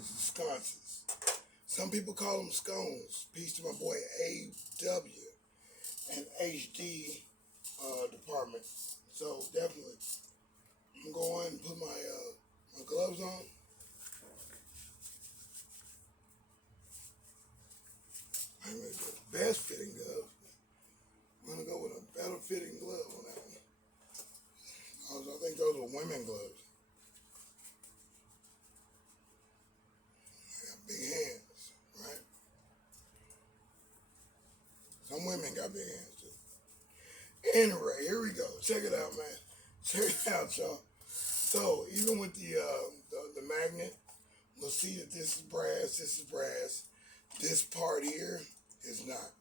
is the sconces. Some people call them scones. Peace to my boy AW and HD department. So definitely, I'm going to go ahead and put my gloves on. I'm going to get the best fitting glove. I'm going to go with a better fitting glove on that one. I think those are women gloves. I got big hands, right? Some women got big hands too. Anyway, here we go. Check it out, man. Check it out, y'all. So even with the magnet, we'll see that this is brass. This is brass. This part here is not.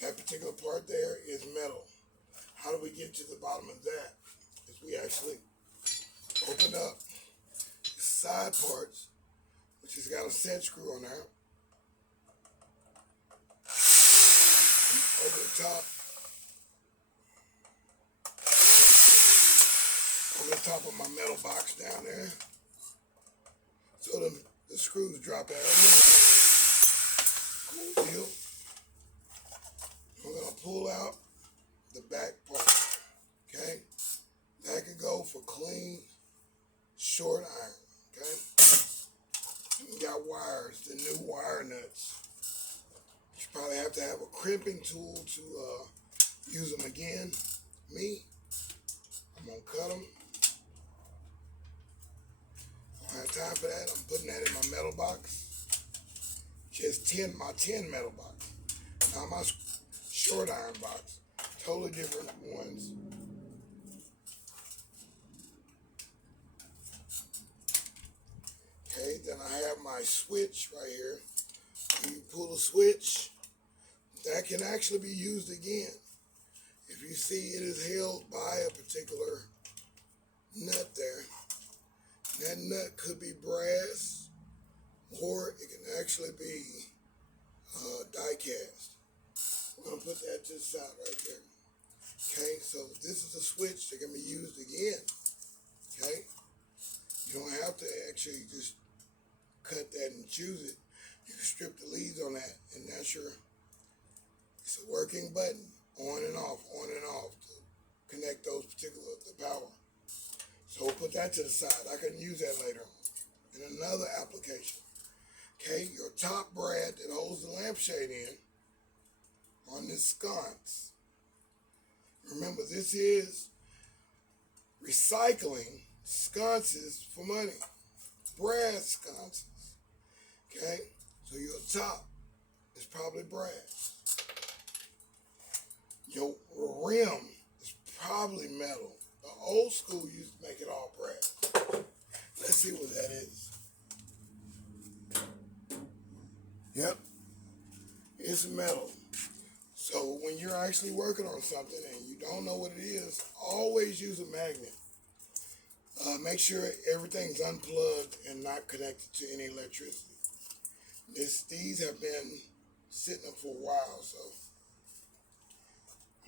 That particular part there is metal. How do we get to the bottom of that? Is we actually open up the side parts, which has got a set screw on there. Over the top. Over the top of my metal box down there. So the screws drop out. Cool deal. I'm going to pull out the back part. Okay? That could go for clean, short iron. Okay? We got wires, the new wire nuts. You probably have to have a crimping tool to use them again. Me, I'm going to cut them. I don't have time for that. I'm putting that in my metal box. Just my 10 metal box. Not my short iron box. Totally different ones. Okay, then I have my switch right here. You pull the switch, that can actually be used again. If you see it is held by a particular nut there, that nut could be brass or it can actually be die cast. We're going to put that to the side right there. Okay, so this is a switch that can be used again. Okay, you don't have to actually just cut that and choose it. You can strip the leads on that, and that's it's a working button, on and off, to connect those the power. So we'll put that to the side. I can use that later on in another application. Okay, your top brad that holds the lampshade in on this sconce. Remember, this is recycling sconces for money. Brass sconces. Okay, so your top is probably brass. Your rim is probably metal. The old school used to make it all brass. Let's see what that is. Yep, it's metal. So when you're actually working on something and you don't know what it is, always use a magnet. Make sure everything's unplugged and not connected to any electricity. These have been sitting up for a while, so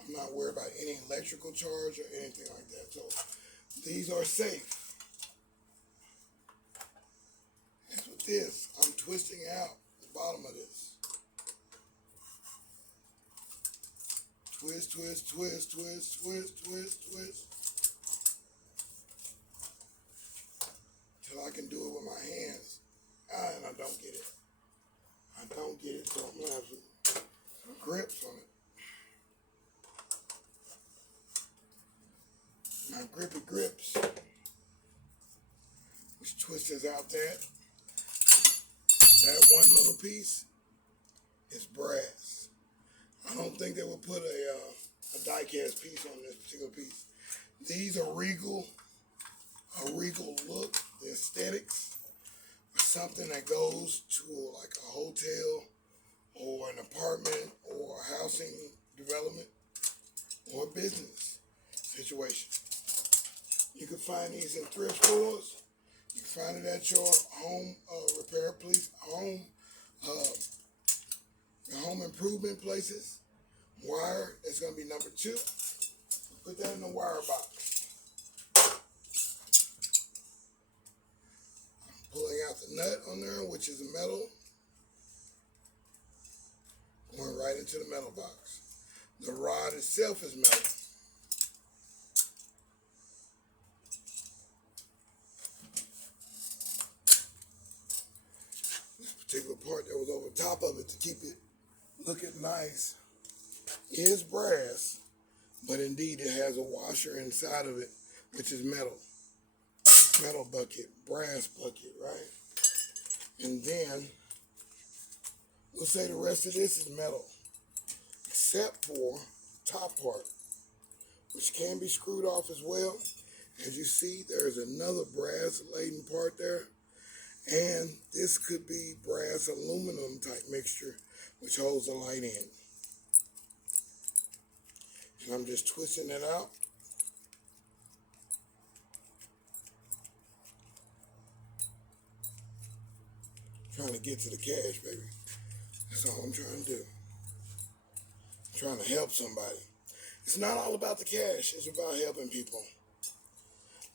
I'm not worried about any electrical charge or anything like that. So these are safe. As with this, I'm twisting out the bottom of this. Twist, twist, twist, twist, twist, twist, twist. Till I can do it with my hands. And I don't get it. I don't get it, so I'm going to have some grips on it. My grippy grips. Which twists out that one little piece is brass. I don't think they would put a die cast piece on this particular piece. These are regal look, the aesthetics, or something that goes to like a hotel or an apartment or a housing development or a business situation. You can find these in thrift stores. You can find it at your home repair place, home improvement places. Wire, that's going to be number 2. Put that in the wire box. I'm pulling out the nut on there, which is a metal, going right into the metal box. The rod itself is metal. This particular part that was over top of it to keep it looking nice is brass, but indeed it has a washer inside of it, which is metal. Metal bucket, brass bucket, right? And then we'll say the rest of this is metal, except for the top part, which can be screwed off as well. As you see, there's another brass laden part there, and this could be brass aluminum type mixture, which holds the light in. And I'm just twisting it out. Trying to get to the cash, baby. That's all I'm trying to do. I'm trying to help somebody. It's not all about the cash. It's about helping people.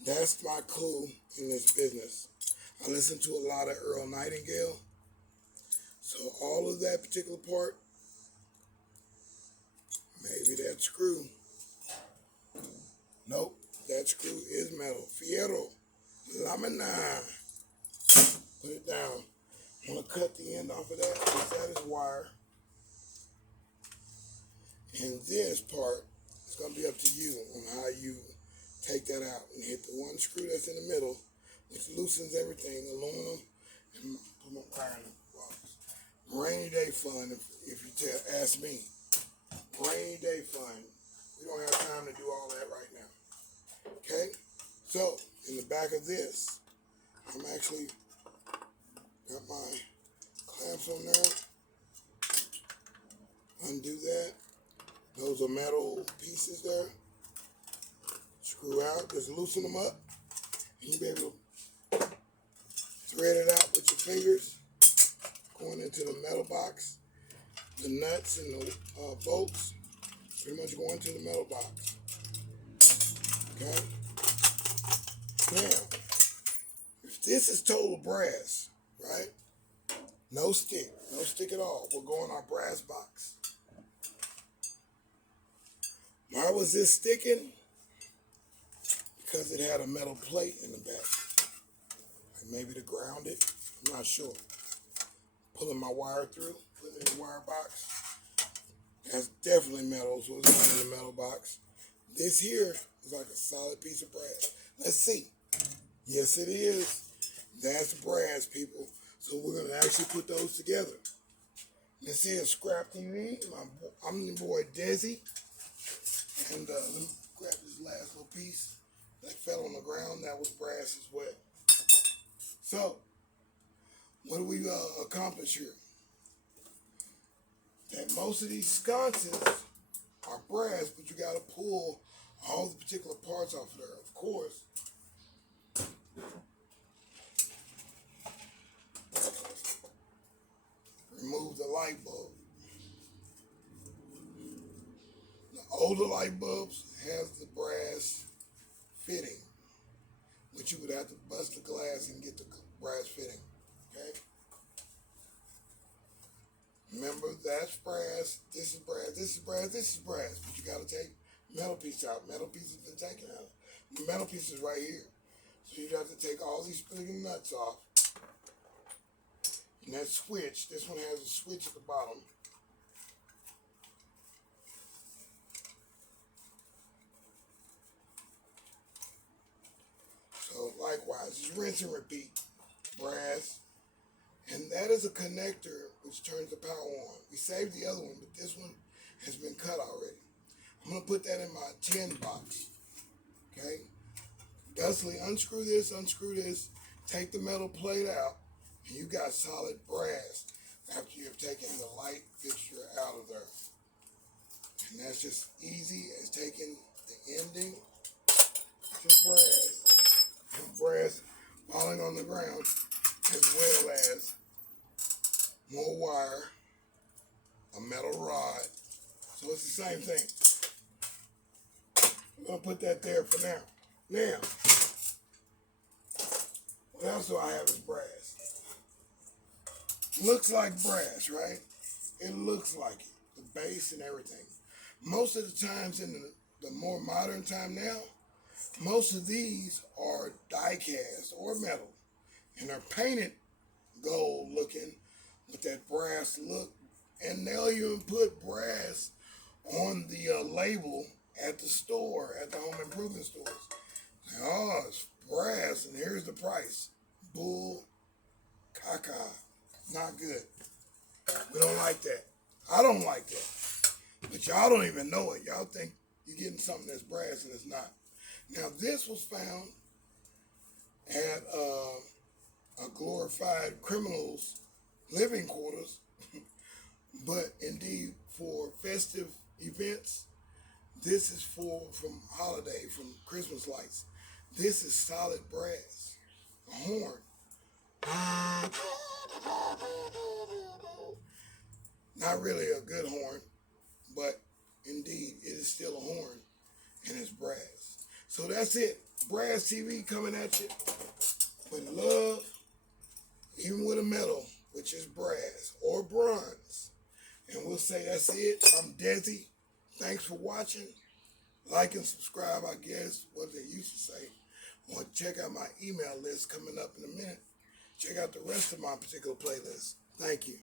That's my clue in this business. I listen to a lot of Earl Nightingale. So all of that particular part, maybe that screw. Nope, that screw is metal. Fierro, lamina. Put it down. I'm going to cut the end off of that because that is wire. And this part is going to be up to you on how you take that out and hit the one screw that's in the middle, which loosens everything, aluminum, and put my wire in the box. Rainy day fun, if you ask me. Rainy day fun. We don't have time to do all that right now. Okay? So, in the back of this, I'm actually got my clamps on there. Undo that. Those are metal pieces there. Screw out, just loosen them up. And you'll be able to thread it out with your fingers, going into the metal box. The nuts and the bolts pretty much go into the metal box. Okay? Now, if this is total brass, right? No stick at all. We'll go in our brass box. Why was this sticking? Because it had a metal plate in the back. Like maybe to ground it. I'm not sure. Pulling my wire through, putting it in the wire box. That's definitely metal, so it's going in the metal box. This here is like a solid piece of brass. Let's see. Yes, it is. That's brass, people. So we're going to actually put those together. This here is Scrap TV. I'm the boy deSz'e. And let me grab this last little piece that fell on the ground. That was brass as well. So, what do we accomplish here? That most of these sconces are brass, but you got to pull all the particular parts off of there. Of course, remove the light bulb. The older light bulbs have the brass fitting, which you would have to bust the glass and get the brass fitting. Okay? Remember, that's brass, this is brass, this is brass, this is brass. But you got to take metal pieces out. Metal pieces have been taken out. The metal pieces right here. So you'd have to take all these spinning nuts off. And that switch, this one has a switch at the bottom. So likewise, just rinse and repeat. Brass. And that is a connector which turns the power on. We saved the other one, but this one has been cut already. I'm going to put that in my tin box. Okay? deSz'e unscrew this, take the metal plate out, and you got solid brass after you have taken the light fixture out of there. And that's just easy as taking the ending to brass falling on the ground, as well as more wire, a metal rod. So it's the same thing. I'm going to put that there for now. Now, what else do I have as brass? Looks like brass, right? It looks like it, the base and everything. Most of the times in the more modern time now, most of these are die cast or metal and are painted gold looking with that brass look. And they'll even put brass on the label at the store, at the home improvement stores. Oh, it's brass, and here's the price. Bull caca. Not good. We don't like that. I don't like that. But y'all don't even know it. Y'all think you're getting something that's brass, and it's not. Now, this was found at a glorified criminal's living quarters, but indeed for festive events, this is from holiday, from Christmas lights. This is solid brass, a horn. Not really a good horn, but indeed it is still a horn, and it's brass. So that's it. Brass TV coming at you with love, even with a metal, which is brass or bronze. And we'll say that's it. I'm deSz'e. Thanks for watching. Like and subscribe, I guess, what they used to say. Or check out my email list coming up in a minute. Check out the rest of my particular playlist. Thank you.